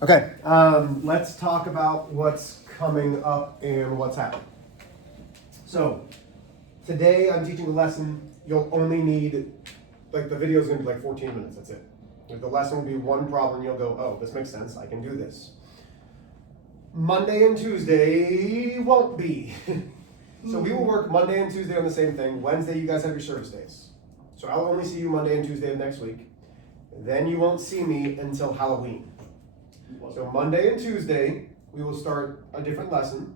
Okay, let's talk about what's coming up and what's happening. So, today I'm teaching a lesson. You'll only need, like, the video is going to be like 14 minutes, that's it. Like, the lesson will be one problem, you'll go, oh, this makes sense, I can do this. Monday and Tuesday won't be. So we will work Monday and Tuesday on the same thing. Wednesday, you guys have your service days. So I'll only see you Monday and Tuesday of next week. Then you won't see me until Halloween. So Monday and Tuesday, we will start a different lesson.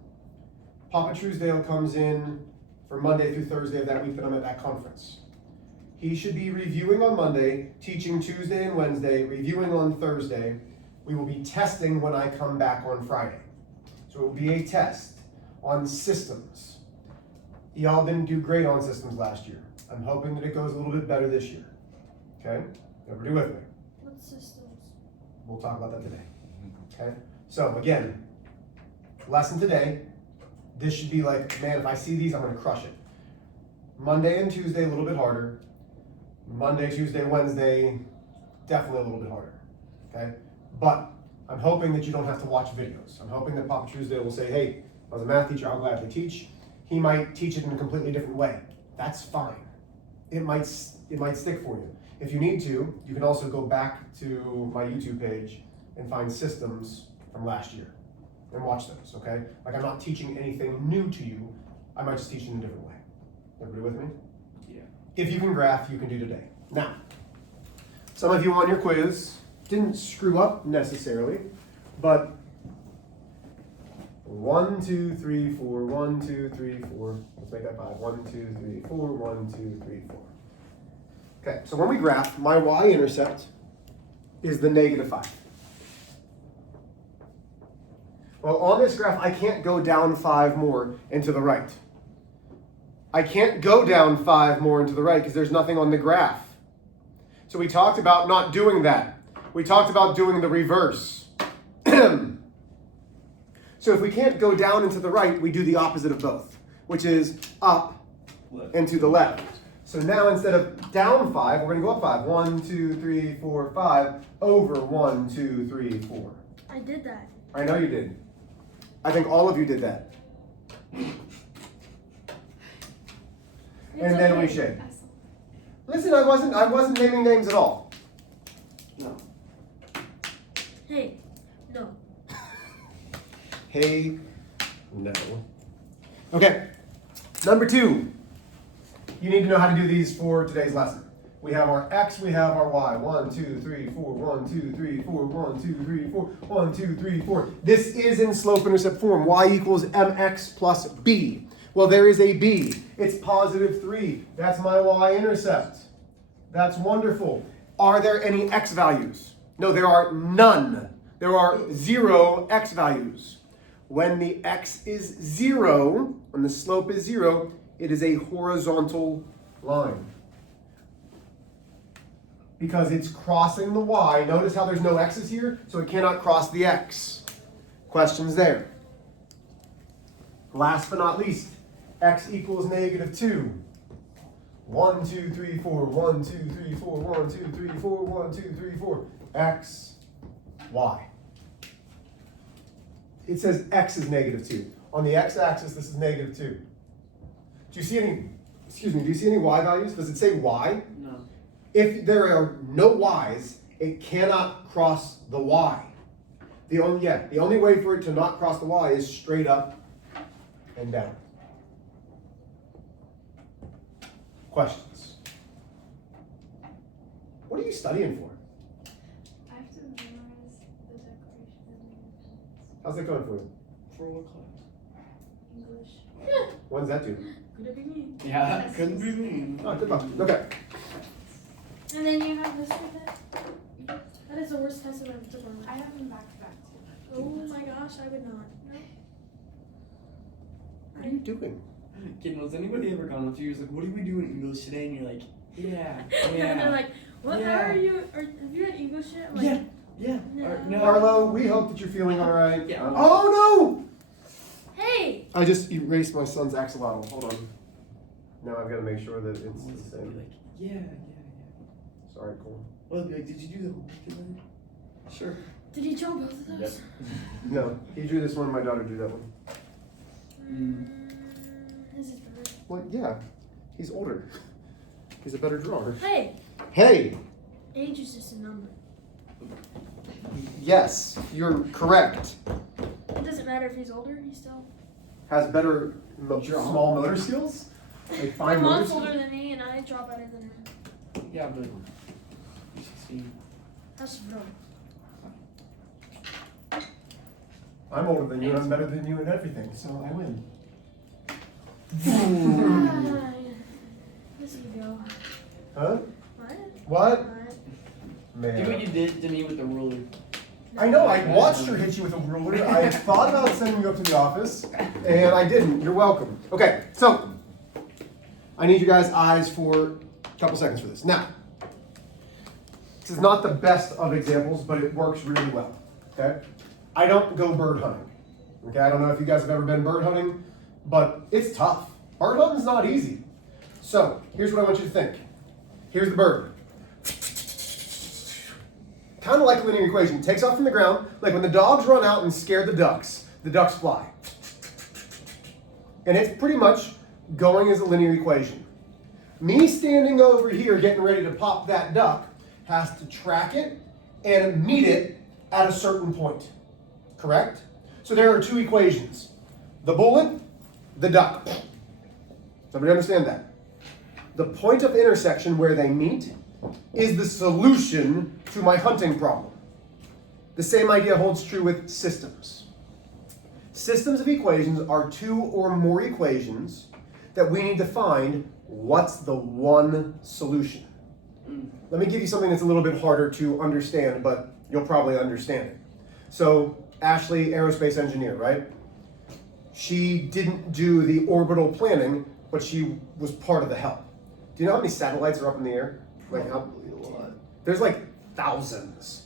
Papa Truesdale comes in for Monday through Thursday of that week that I'm at that conference. He should be reviewing on Monday, teaching Tuesday and Wednesday, reviewing on Thursday. We will be testing when I come back on Friday. So it will be a test on systems. Y'all didn't do great on systems last year. I'm hoping that it goes a little bit better this year. Okay? Everybody with me? What systems? We'll talk about that today. Okay? So again, lesson today. This should be like, man, if I see these, I'm going to crush it. Monday and Tuesday, a little bit harder. Monday, Tuesday, Wednesday, definitely a little bit harder. Okay? But I'm hoping that you don't have to watch videos. I'm hoping that Papa Tuesday will say, hey, as a math teacher, I'll gladly teach. He might teach it in a completely different way. That's fine. It might stick for you. If you need to, you can also go back to my YouTube page and find systems from last year and watch those, okay? Like, I'm not teaching anything new to you. I might just teach it in a different way. Everybody with me? Yeah. If you can graph, you can do today. Now, some of you on your quiz didn't screw up necessarily, but 1, 2, 3, 4, 1, 2, 3, 4. Let's make that 5. 1, 2, 3, 4, 1, 2, 3, 4. Okay, so when we graph, my y-intercept is the -5. Well, on this graph, I can't go down 5 more and to the right. I can't go down 5 more and to the right because there's nothing on the graph. So we talked about not doing that. We talked about doing the reverse. So if we can't go down and to the right, we do the opposite of both, which is up and to the left. So now instead of down 5, we're going to go up 5. 1, 2, 3, 4, 5, over 1, 2, 3, 4. I did that. I know you did. I think all of you did that. And then we shake. Listen, I wasn't naming names at all. No. Hey, no. Hey, no. Okay, number 2. You need to know how to do these for today's lesson. We have our x, we have our y. 1, 2, 3, 4, 1, 2, 3, 4, 1, 2, 3, 4, 1, 2, 3, 4. This is in slope-intercept form. Y equals mx plus b. Well, there is a b. It's +3. That's my y-intercept. That's wonderful. Are there any x values? No, there are none. There are 0 x values. When the x is 0, when the slope is 0, it is a horizontal line. Because it's crossing the y. Notice how there's no x's here, so it cannot cross the x. Questions there. Last but not least, x equals -2. 1, 2, 3, 4, 1, 2, 3, 4, 1, 2, 3, 4, 1, 2, 3, 4. X, y. It says x is -2. On the x-axis, this is -2. Do you see any, do you see any y values? Does it say y? No. If there are no y's, it cannot cross the y. The only way for it to not cross the y is straight up and down. Questions? What are you studying for? I have to memorize the Declaration of Independence. How's that going for you? For what class? English. When's that due? Could it be me? Yeah, couldn't be me. Oh, good luck. Okay. And then you have history then? That is the worst test I've ever taken. I have them back to back too. Oh my gosh, I would not. No. What are you doing? Kid, has anybody ever gone up to you and like, what do we do in English today? And you're like, yeah, And yeah. they're like, what? Yeah. How are you? Have you had English yet? I'm like, Yeah, yeah. No. Or, no. Arlo, we hope that you're feeling all right. Yeah. Oh Hey! no! I just erased my son's axolotl. Hold on. Now I've got to make sure that it's Be the same. like, yeah. Sorry, cool. Well, be like, did you do the homework today? Sure. Did he draw both of those? No, he drew this one, my daughter drew that one. This is better. Well, yeah, he's older. He's a better drawer. Hey, Hey, age is just a number. yes, you're correct. It doesn't matter if he's older, he still. Has better small motor skills? Like My fine motor mom's skills? older than me, and I draw better than her. Yeah, but 16. That's wrong. I'm older than you, and I'm better than you in everything, so I win. This you go. Huh? What? What? What? Do what Man. you did to me with the ruler. I know, I watched her hit you with a ruler. I thought about sending you up to the office, and I didn't. You're welcome. Okay, so I need you guys' eyes for a couple seconds for this. Now, this is not the best of examples, but it works really well. Okay? I don't go bird hunting. Okay, I don't know if you guys have ever been bird hunting, but it's tough. Bird hunting's not easy. So, here's what I want you to think. Here's the bird. Kind of like a linear equation. It takes off from the ground, like when the dogs run out and scare the ducks fly. And it's pretty much going as a linear equation. Me standing over here getting ready to pop that duck has to track it and meet it at a certain point. Correct? So there are two equations. The bullet, the duck. Somebody understand that? The point of intersection where they meet is the solution to my hunting problem. The same idea holds true with systems. Systems of equations are two or more equations that we need to find what's the one solution. Let me give you something that's a little bit harder to understand, but you'll probably understand it. So, Ashley, aerospace engineer, right? She didn't do the orbital planning, but she was part of the help. Do you know how many satellites are up in the air? Like how? Probably a lot. There's like thousands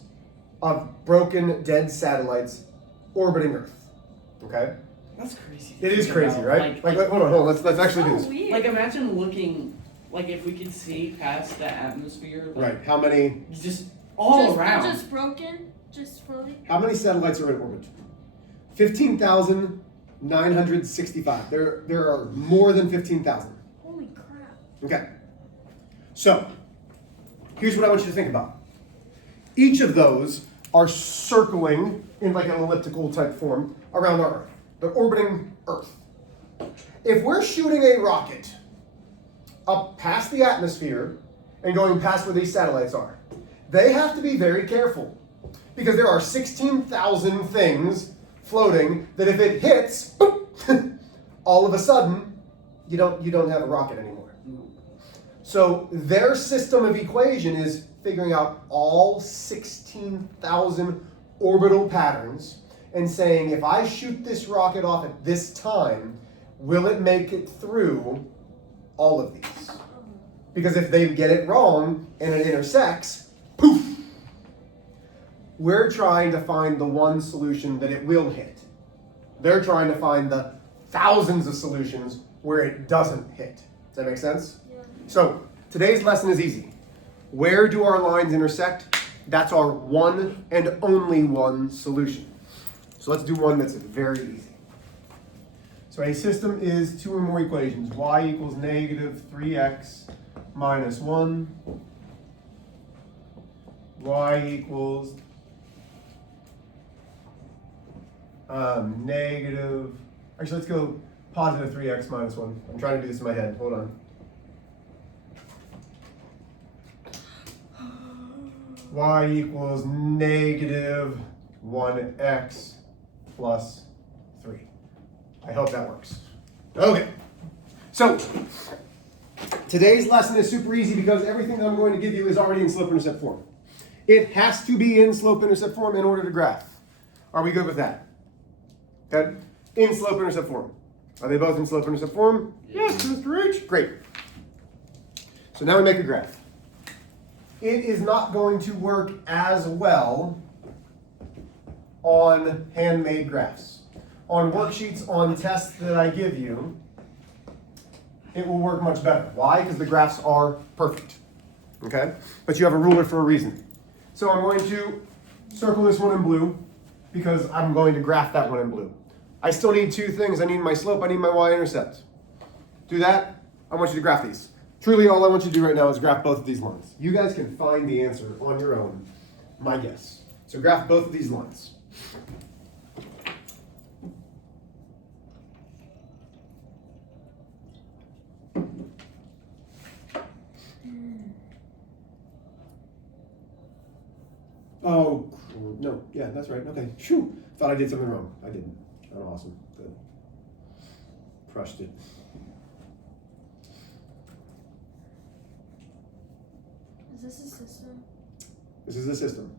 of broken, dead satellites orbiting Earth. Okay? That's crazy. It is Think crazy, about, right? Like, hold on, let's actually do So this. weird. Like imagine looking, like if we could see past the atmosphere, like, Right, how many just all just, around. Just broken, just floating. satellites are in orbit? 15,965. There are more than 15,000. Holy crap. Okay. So, here's what I want you to think about. Each of those are circling in like an elliptical type form around our Earth. They're orbiting Earth. If we're shooting a rocket up past the atmosphere and going past where these satellites are, they have to be very careful because there are 16,000 things floating that if it hits, boop, all of a sudden, you don't have a rocket anymore. So their system of equation is figuring out all 16,000 orbital patterns and saying, if I shoot this rocket off at this time, will it make it through all of these? Because if they get it wrong and it intersects, poof! We're trying to find the one solution that it will hit. They're trying to find the thousands of solutions where it doesn't hit. Does that make sense? Yeah. So, today's lesson is easy. Where do our lines intersect? That's our one and only one solution. So let's do one that's very easy. So a system is two or more equations. Y equals negative 3x minus 1. Y equals negative, actually let's go positive 3x minus 1. I'm trying to do this in my head, hold on. Y equals negative 1x plus 3. I hope that works. Okay, so today's lesson is super easy because everything that I'm going to give you is already in slope-intercept form. It has to be in slope-intercept form in order to graph. Are we good with that? Okay, in slope-intercept form. Are they both in slope-intercept form? Yes, Mr. H. Great. So now we make a graph. It is not going to work as well on handmade graphs. On worksheets, on tests that I give you, it will work much better. Why? Because the graphs are perfect. Okay? But you have a ruler for a reason. So I'm going to Circle this one in blue because I'm going to graph that one in blue. I still need two things. I need my slope, I need my y-intercept. Do that. I want you to graph these. Truly, all I want you to do right now is graph both of these lines. You guys can find the answer on your own, my guess. So graph both of these lines. Oh, no, yeah, that's right. Okay, shoo. Thought I did something wrong. I didn't. Oh, awesome. Good. Crushed it. Is this a system? This is the system.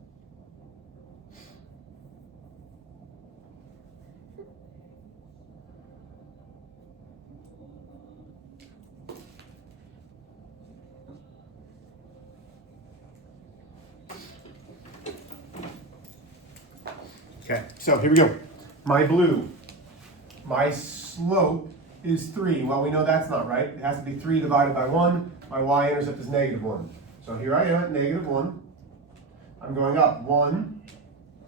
Okay, so here we go. My blue, my slope is 3. Well, we know that's not right. It has to be 3 divided by 1. My y-intercept is -1. So here I am at -1. I'm going up 1,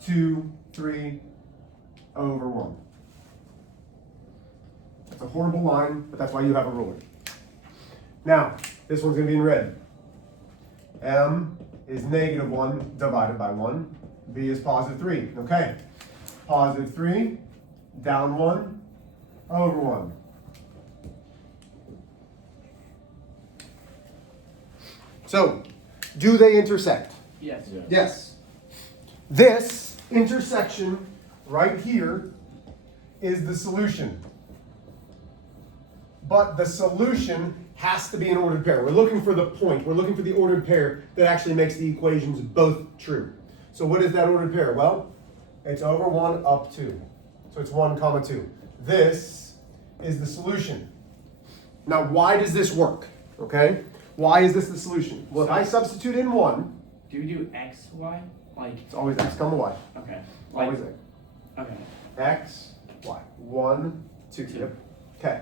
2, 3 over 1. That's a horrible line, but that's why you have a ruler. Now, this one's going to be in red. M is -1 divided by 1. B is +3. Okay. +3, down 1, over 1. So, do they intersect? Yes. Yes. This intersection right here is the solution. But the solution has to be an ordered pair. We're looking for the point. We're looking for the ordered pair that actually makes the equations both true. So what is that ordered pair? Well, it's over 1 up 2. So it's 1 comma 2. This is the solution. Now, why does this work? Okay? Why is this the solution? Well, if I substitute in 1, Do we do x, y? Like, it's always x comma y. okay. Always x. Okay. X, y. 1, 2. 2. Yep. Okay.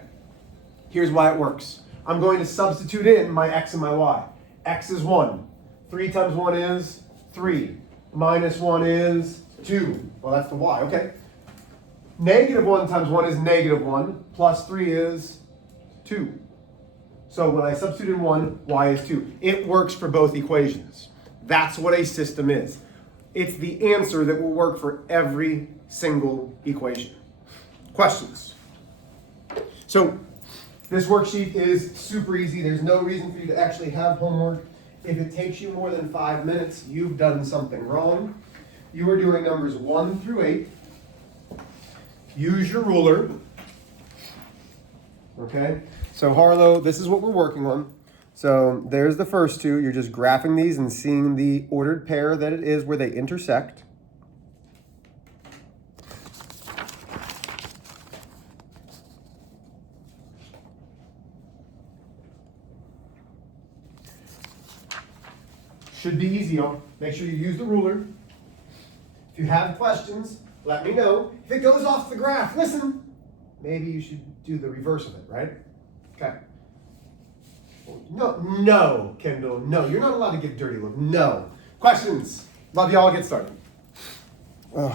Here's why it works. I'm going to substitute in my x and my y. X is 1. 3 times 1 is 3. -1 is 2. Well, that's the y. Okay. -1 times 1 is -1. Plus 3 is 2. So when I substitute in 1, y is 2. It works for both equations. That's what a system is. It's the answer that will work for every single equation. Questions? So this worksheet is super easy. There's no reason for you to actually have homework. If it takes you more than 5 minutes, you've done something wrong. You are doing numbers 1 through 8. Use your ruler. Okay? So Harlow, this is what we're working on. So there's the first two. You're just graphing these and seeing the ordered pair that it is where they intersect. Should be easy, y'all. Make sure you use the ruler. If you have questions, let me know. If it goes off the graph, listen. Maybe you should do the reverse of it, right? Okay. No, Kendall, no. You're not allowed to give dirty look. No. Questions? Love y'all. Get started.